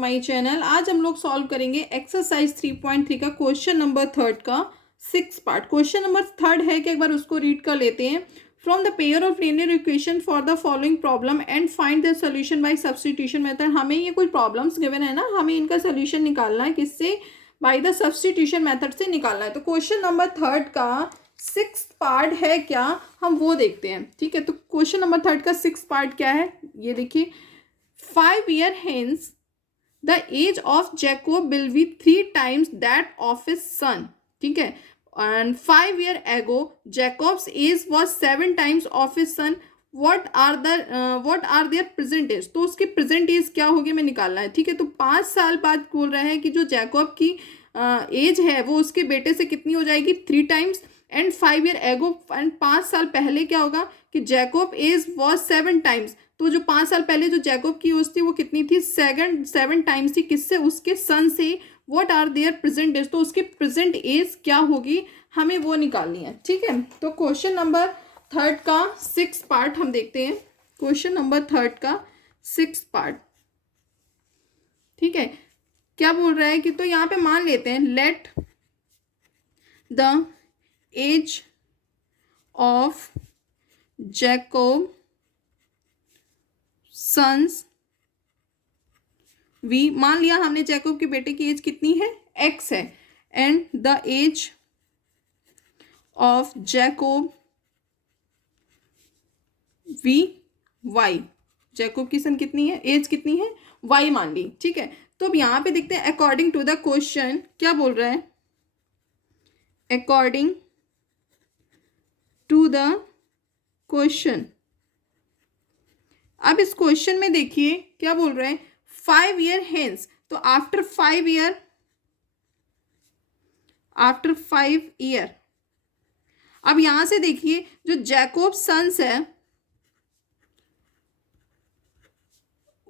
My channel. आज हम लोग सॉल्व करेंगे एक्सरसाइज 3.3 का क्वेश्चन नंबर थर्ड का 6 पार्ट। क्वेश्चन नंबर थर्ड है कि एक बार उसको रीड कर लेते हैं। From the pair of linear equation for the following problem and find the solution bye substitution method. हमें ये कोई प्रॉब्लम्स गिवन है ना, हमें इनका सोल्यूशन निकालना है। किससे? बाय द सब्स्टिट्यूशन मेथड से निकालना है। तो क्वेश्चन नंबर थर्ड का 6 पार्ट है क्या, हम वो देखते हैं। ठीक है, तो क्वेश्चन नंबर थर्ड का 6 पार्ट क्या है ये देखिए। 5 years hence, the age of Jacob will be 3 times that of his son. ठीक है, and 5 years ago Jacob's age was 7 times of his son. what are their present age? तो उसकी present as क्या होगी मैं निकालना है। ठीक है, तो 5 साल बाद बोल रहा है कि जो जैकब की एज है वो उसके बेटे से कितनी हो जाएगी, 3 टाइम्स। एंड 5 years एगो, एंड 5 साल पहले क्या होगा कि जैकब एज वॉज 7 टाइम्स। तो जो 5 साल पहले जो जैकब की एज थी वो कितनी थी, 7 टाइम्स थी। किससे? उसके सन से। What are their present age? तो उसकी प्रेजेंट एज क्या होगी, हमें वो निकालनी है। ठीक है, तो क्वेश्चन नंबर थर्ड का 6 पार्ट हम देखते हैं। क्वेश्चन नंबर थर्ड का 6 पार्ट। ठीक है, क्या बोल रहा है कि तो यहाँ पे मान लेते हैं let the age of Jacob sons be, मान लिया हमने जैकब के बेटे की एज कितनी है, एक्स है। And the age of Jacob be y, Jacob की सन कितनी है, एज कितनी है, वाई मान ली। ठीक है, तो अब यहां पे देखते हैं अकॉर्डिंग टू द क्वेश्चन क्या बोल रहा है। अकॉर्डिंग टू द क्वेश्चन, अब इस क्वेश्चन में देखिए क्या बोल रहे हैं, 5 years hence, तो आफ्टर 5 year, आफ्टर 5 year। अब यहां से देखिए जो जैकब सन्स है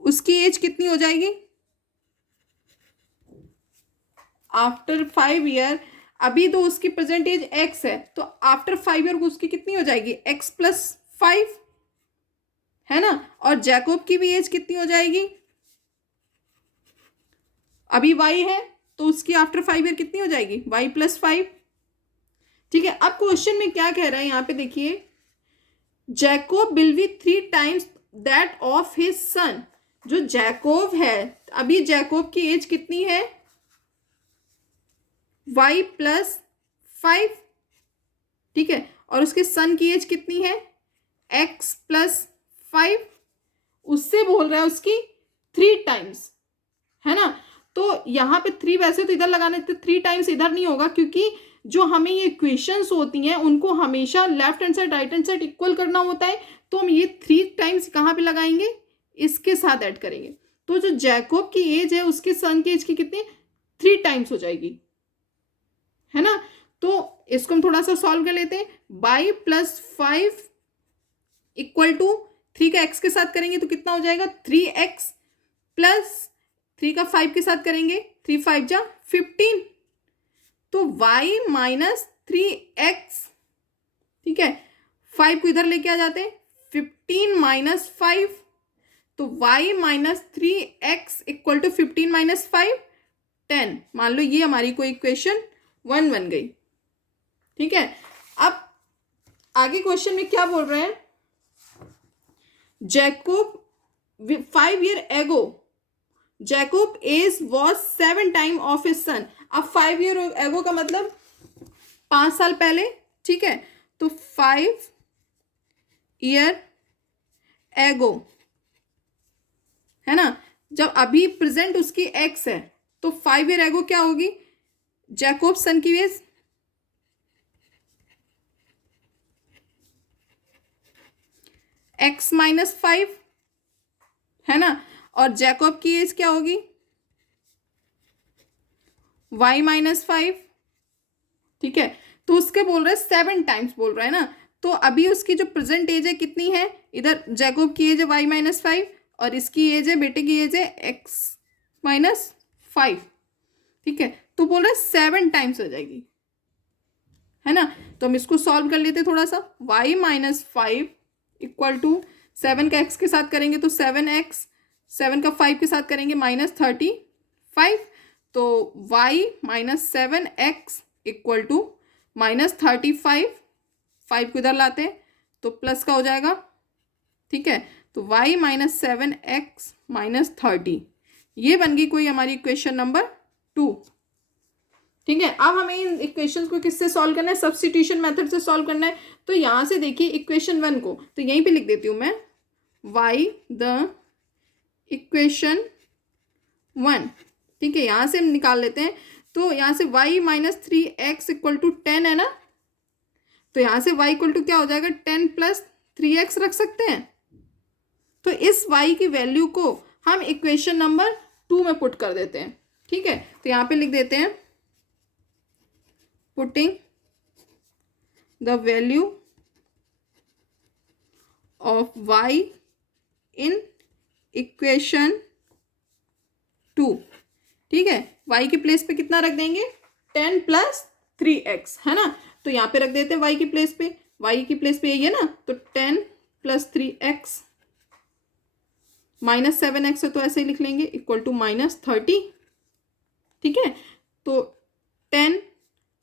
उसकी एज कितनी हो जाएगी आफ्टर 5 year। अभी तो उसकी प्रेजेंट एज एक्स है, तो आफ्टर 5 year उसकी कितनी हो जाएगी, एक्स प्लस 5, है ना। और जैकब की भी एज कितनी हो जाएगी, अभी वाई है तो उसकी आफ्टर 5 year कितनी हो जाएगी, वाई प्लस 5। ठीक है, अब क्वेश्चन में क्या कह रहा है यहां पे देखिए, Jacob will be 3 times that of his सन। जो जैकब है, अभी जैकब की एज कितनी है, वाई प्लस 5। ठीक है, और उसके सन की एज कितनी है, एक्स प्लस 5। उससे बोल रहा है उसकी 3 टाइम्स, है ना। तो यहाँ पे 3 वैसे तो इधर लगाने, तो 3 टाइम्स इधर नहीं होगा, क्योंकि जो हमें ये इक्वेशंस होती हैं उनको हमेशा left hand side right hand side equal करना होता है। तो हम ये 3 टाइम्स कहाँ पे लगाएंगे, इसके साथ ऐड करेंगे। तो जो जैकब की एज है उसके सन की एज की कितनी, 3 टाइम्स हो जाएगी, है ना। तो इसको हम थोड़ा सा सॉल्व कर लेते हैं। बाई प्लस 5 इक्वल टू 3 का एक्स के साथ करेंगे तो कितना हो जाएगा, 3x प्लस 3 का 5 के साथ करेंगे, 3 5 जा 15, तो y माइनस 3x। ठीक है, 5 को इधर लेके आ जाते हैं, 15 माइनस 5, तो y minus 3x equal to 15 minus 5 10। मान लो ये हमारी कोई इक्वेशन 1 बन गई। ठीक है, अब आगे क्वेश्चन में क्या बोल रहे हैं, Jacob 5 years ago Jacob age was 7 time of his son. अब 5 years एगो का मतलब 5 साल पहले। ठीक है, तो 5 years एगो, है ना। जब अभी प्रेजेंट उसकी एक्स है तो 5 years एगो क्या होगी, जैकब सन की एज एक्स माइनस 5, है ना। और जैकब की एज क्या होगी, वाई माइनस 5। ठीक है, तो उसके बोल रहे हैं 7 टाइम्स बोल रहा है ना। तो अभी उसकी जो प्रेजेंट एज है कितनी है, इधर जैकब की एज है वाई माइनस 5 और इसकी एज है, बेटे की एज है एक्स माइनस 5। ठीक है, तो बोल रहे 7 टाइम्स हो जाएगी, है ना। तो हम इसको सॉल्व कर लेते थोड़ा सा। वाई माइनस 5 इक्वल टू 7 का एक्स के साथ करेंगे तो 7x, 7 का 5 के साथ करेंगे -35, तो y minus 7x equal to -35, 5 को इधर लाते हैं तो प्लस का हो जाएगा, ठीक है। तो y माइनस 7x माइनस 30, ये बन गई कोई हमारी इक्वेशन नंबर 2, ठीक है। अब हमें इन इक्वेशंस को किससे सॉल्व करना है, सब्स्टिट्यूशन मेथड से सॉल्व करना है। तो यहाँ से देखिए इक्वेशन 1 को तो यहीं पे लिख देती हूँ मैं, y द इक्वेशन 1, ठीक है। यहाँ से हम निकाल लेते हैं, तो यहाँ से y minus 3x equal to 10 है ना, तो यहाँ से y इक्वल टू क्या हो जाएगा, 10 प्लस 3x रख सकते हैं। तो इस y की वैल्यू को हम इक्वेशन नंबर 2 में पुट कर देते हैं, ठीक है। तो यहाँ पे लिख देते हैं, putting the value of y in equation 2, ठीक है। y की प्लेस पे कितना रख देंगे, 10 प्लस 3x, है ना। तो यहाँ पे रख देते हैं y की प्लेस पे, y की प्लेस पे यही है ना, तो 10 प्लस 3x माइनस 7x है तो ऐसे ही लिख लेंगे इक्वल टू -30, ठीक है। तो 10,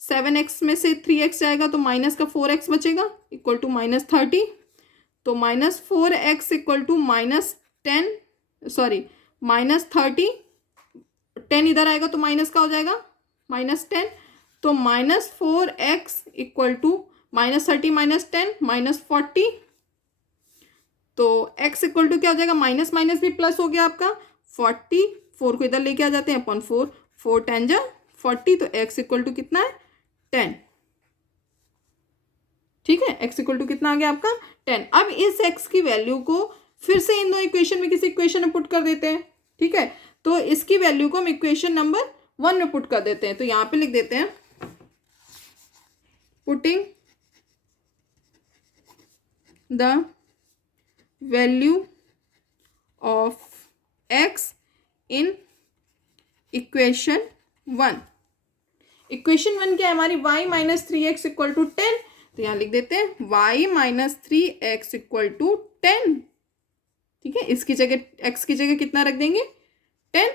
7x में से 3x जाएगा तो माइनस का 4x बचेगा इक्वल टू -30, तो -4x इक्वल टू -10, सॉरी -30, 10 इधर आएगा तो माइनस का हो जाएगा -10, तो -4x इक्वल टू -30 -10 -40, तो x इक्वल टू क्या हो जाएगा, माइनस माइनस भी प्लस हो गया आपका 40, 4 को इधर लेके आ जाते हैं अपन 4, 4 10 जा 40, तो x इक्वल टू कितना है 10, ठीक है। x इक्वल टू कितना आ गया आपका 10। अब इस x की वैल्यू को फिर से इन दो इक्वेशन में किसी इक्वेशन में पुट कर देते हैं, ठीक है। तो इसकी वैल्यू को हम इक्वेशन नंबर 1 में पुट कर देते हैं, तो यहाँ पे लिख देते हैं, putting the value of x in equation 1। Equation 1 क्या है हमारी, y minus 3x equal to 10, तो यहाँ लिख देते हैं y minus 3x equal to 10, ठीक है। इसकी जगह x की जगह कितना रख देंगे 10,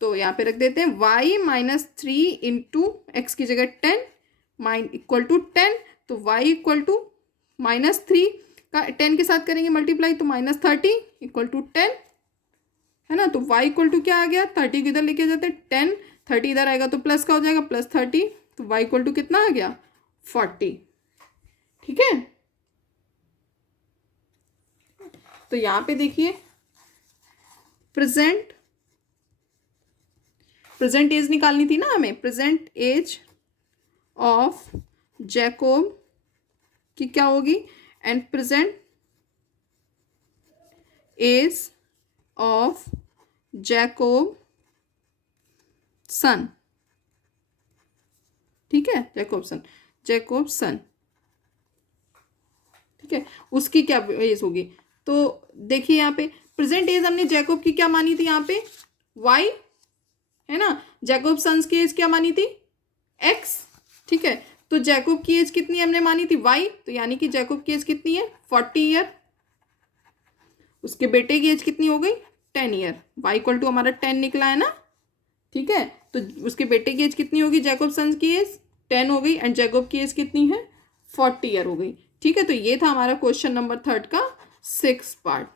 तो यहाँ पे रख देते हैं y माइनस 3 इंटू एक्स की जगह 10 इक्वल टू 10, तो y इक्वल टू -3 का 10 के साथ करेंगे मल्टीप्लाई तो -30 इक्वल टू 10, है ना। तो y इक्वल टू क्या आ गया, 30 को इधर लेके जाते हैं 10, 30 इधर आएगा तो प्लस का हो जाएगा +30, तो y इक्वल टू कितना आ गया 40, ठीक है। तो यहाँ पे देखिए प्रेजेंट एज निकालनी थी ना हमें, प्रेजेंट एज ऑफ जैकोब की क्या होगी, and present age of Jacob son, ठीक है, जैकोब सन, ठीक है, उसकी क्या एज होगी। तो देखिए यहाँ पे प्रेजेंट एज हमने जैकोब की क्या मानी थी, यहाँ पे y, है ना। जैकोब सन्स की एज क्या मानी थी x, ठीक है। तो जैकोब की एज कितनी हमने मानी थी y, तो यानी कि जैकोब की एज कितनी है 40 ईयर, उसके बेटे की एज कितनी हो गई 10 ईयर, y इक्वल टू हमारा 10 निकला है ना, ठीक है। तो उसके बेटे की एज कितनी होगी, जैकोब सन्स की एज 10 हो गई, एंड जैकोब की एज कितनी है 40 ईयर हो गई, ठीक है। तो ये था हमारा क्वेश्चन नंबर 3 का 6th पार्ट।